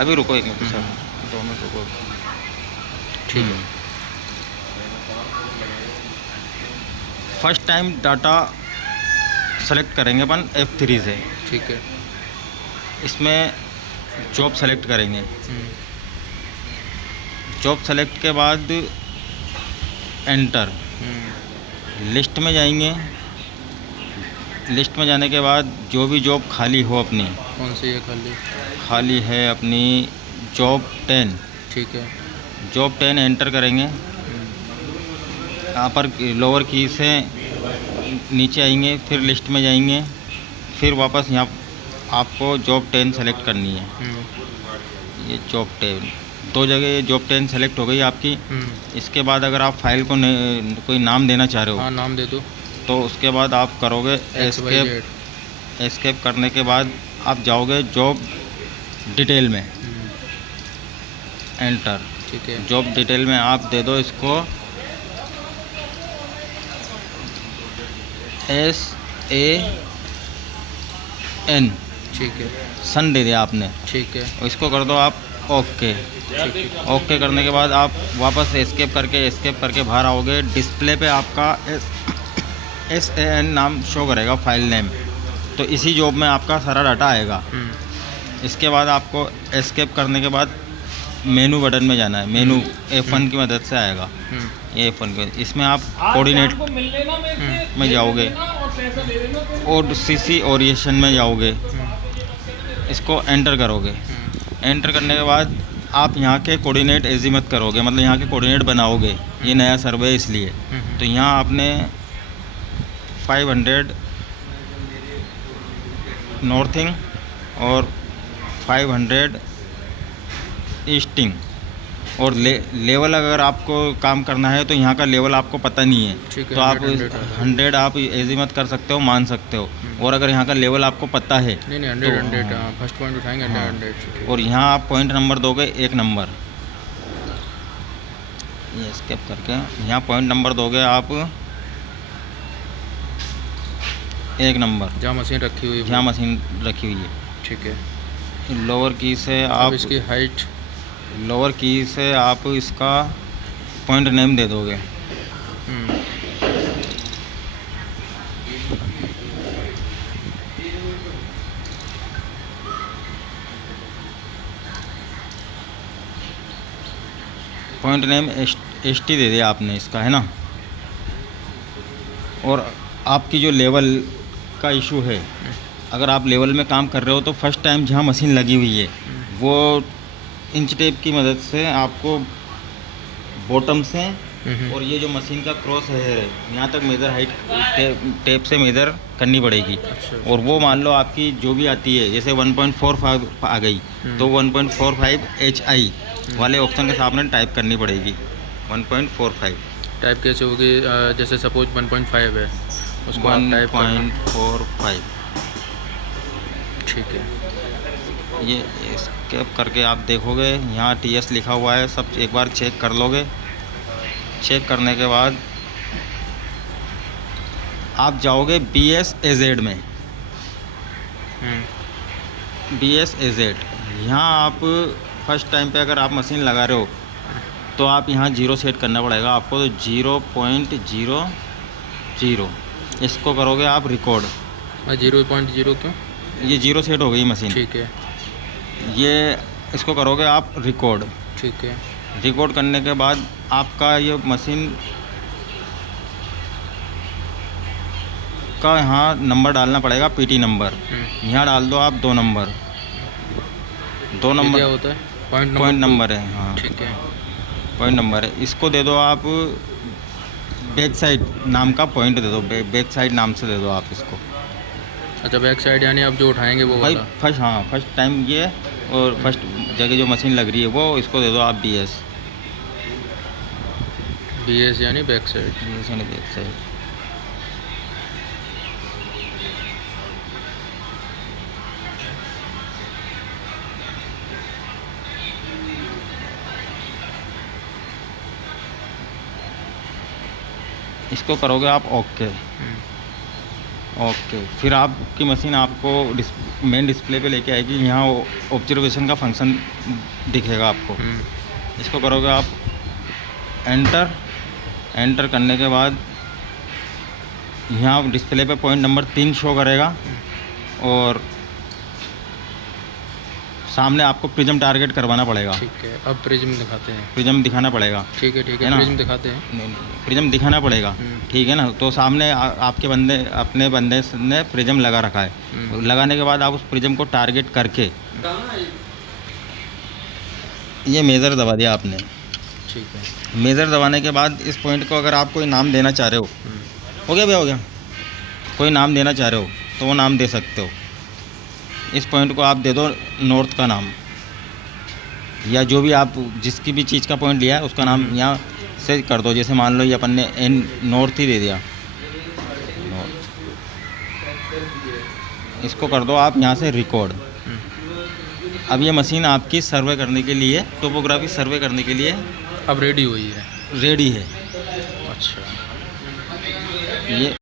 अभी रुको एक मिनट सर, 2 मिनट रुको। ठीक है। फर्स्ट टाइम डाटा सेलेक्ट करेंगे अपन F3 से। ठीक है। इसमें जॉब सेलेक्ट करेंगे। जॉब सेलेक्ट के बाद एंटर, लिस्ट में जाएंगे। लिस्ट में जाने के बाद जो भी जॉब खाली हो अपनी, कौन सी है खाली? खाली है अपनी जॉब 10। ठीक है। जॉब 10 एंटर करेंगे। यहाँ पर लोअर की से नीचे आएंगे, फिर लिस्ट में जाएंगे, फिर वापस यहाँ आपको जॉब 10 सेलेक्ट करनी है। ये जॉब 10 दो जगह, ये जॉब 10 सेलेक्ट हो गई आपकी। इसके बाद अगर आप फाइल को कोई नाम देना चाह रहे हो, हाँ नाम दे दो। तो उसके बाद आप करोगे एस्केप। एस्केप करने के बाद आप जाओगे जॉब डिटेल में, एंटर। ठीक है। जॉब डिटेल में आप दे दो इसको SAN, ठीक है। सन दे दिया आपने। ठीक है। इसको कर दो आप ओके। ठीक है। ओके करने के बाद आप वापस एस्केप करके बाहर आओगे। डिस्प्ले पे आपका SAN नाम शो करेगा, फाइल नेम। तो इसी जॉब में आपका सारा डाटा आएगा। इसके बाद आपको एस्केप करने के बाद मेनू बटन में जाना है। मेनू F1 की मदद से आएगा। ये F1 के, इसमें आप कोऑर्डिनेट में जाओगे और CC ओरिएशन में जाओगे। इसको एंटर करोगे। एंटर करने के बाद आप यहाँ के कोऑर्डिनेट एजिमत करोगे, मतलब यहाँ के कोऑर्डिनेट बनाओगे। ये नया सर्वे इसलिए। तो यहाँ आपने 500 नॉर्थिंग और 500 ईस्टिंग। और लेवल अगर आपको काम करना है तो यहाँ का लेवल आपको पता नहीं है, तो आप 100 आप एजिमत कर सकते हो, मान सकते हो। और अगर यहाँ का लेवल आपको पता है नहीं 100 फर्स्ट पॉइंट उठाएंगे 100। और यहाँ आप पॉइंट नंबर दोगे 1 नंबर। ये स्केप करके यहाँ पॉइंट नंबर दोगे आप 1 नंबर, जहाँ मशीन रखी हुई है। जहाँ मशीन रखी हुई है। ठीक है। लोअर की से आप इसकी हाइट, लोअर की से आप इसका पॉइंट नेम दे दोगे। पॉइंट नेम ST दे दिया आपने इसका, है ना। और आपकी जो लेवल का इशू है, अगर आप लेवल में काम कर रहे हो तो फर्स्ट टाइम जहाँ मशीन लगी हुई है वो इंच टेप की मदद से आपको बॉटम से और ये जो मशीन का क्रॉस हेयर है यहाँ तक मेज़र हाइट टेप से मेज़र करनी पड़ेगी। और वो मान लो आपकी जो भी आती है, जैसे 1.45 आ गई तो 1.45 HI वाले ऑप्शन के सामने टाइप करनी पड़ेगी। 1.45 टाइप कैसे होगी? जैसे सपोज 1.5 है, उसको आप टाइप 1.45। ठीक है। ये स्केप करके आप देखोगे यहाँ TS लिखा हुआ है, सब एक बार चेक कर लोगे। चेक करने के बाद आप जाओगे BSAZ में। BSAZ यहाँ आप फर्स्ट टाइम पे अगर आप मशीन लगा रहे हो तो आप यहाँ 0 सेट करना पड़ेगा आपको, तो 0.00 इसको करोगे आप रिकॉर्ड। 0.0 क्यों? ये 0 सेट हो गई मशीन। ठीक है। ये इसको करोगे आप रिकॉर्ड। ठीक है। रिकॉर्ड करने के बाद आपका ये मशीन का यहाँ नंबर डालना पड़ेगा, PT नंबर। यहाँ डाल दो आप 2 नंबर। 2 नंबर क्या होता है? पॉइंट नंबर है। हाँ ठीक है। पॉइंट नंबर है। इसको दे दो आप बैक साइड नाम का पॉइंट दे दो, बैक साइड नाम से दे दो आप इसको। अच्छा, बैक साइड यानी आप जो उठाएंगे वो भाई वाला? फर्स्ट टाइम ये, और फर्स्ट जगह जो मशीन लग रही है वो, इसको दे दो आप BS यानी बैक साइड। BS यानी बैक साइड। इसको करोगे आप ओके। ओके, फिर आपकी मशीन आपको मेन डिस्प्ले पे लेके आएगी। यहाँ ऑब्जर्वेशन का फंक्शन दिखेगा आपको। इसको करोगे आप एंटर करने के बाद यहाँ डिस्प्ले पे पॉइंट नंबर 3 शो करेगा और सामने आपको प्रिज्म टारगेट करवाना पड़ेगा। ठीक है, अब प्रिज्म दिखाते हैं। प्रिज्म दिखाना पड़ेगा। ठीक है है ना? प्रिज्म दिखाते हैं। नहीं, प्रिज्म दिखाना पड़ेगा। ठीक है ना? तो सामने आपके अपने बंदे ने प्रिज्म लगा रखा है। लगाने के बाद आप उस प्रिज्म को टारगेट करके ये मेज़र दबा दिया आपने। ठीक है, मेज़र दबाने के बाद इस पॉइंट को अगर आप कोई नाम देना चाह रहे हो, हो गया भैया, हो गया, कोई नाम देना चाह रहे हो तो वो नाम दे सकते हो। इस पॉइंट को आप दे दो नॉर्थ का नाम, या जो भी आप जिसकी भी चीज़ का पॉइंट लिया है उसका नाम यहाँ से कर दो। जैसे मान लो ये अपन ने नॉर्थ ही दे दिया, नॉर्थ। इसको कर दो आप यहाँ से रिकॉर्ड। अब ये मशीन आपकी सर्वे करने के लिए, टोपोग्राफी सर्वे करने के लिए अब रेडी हुई है। रेडी है। अच्छा, ये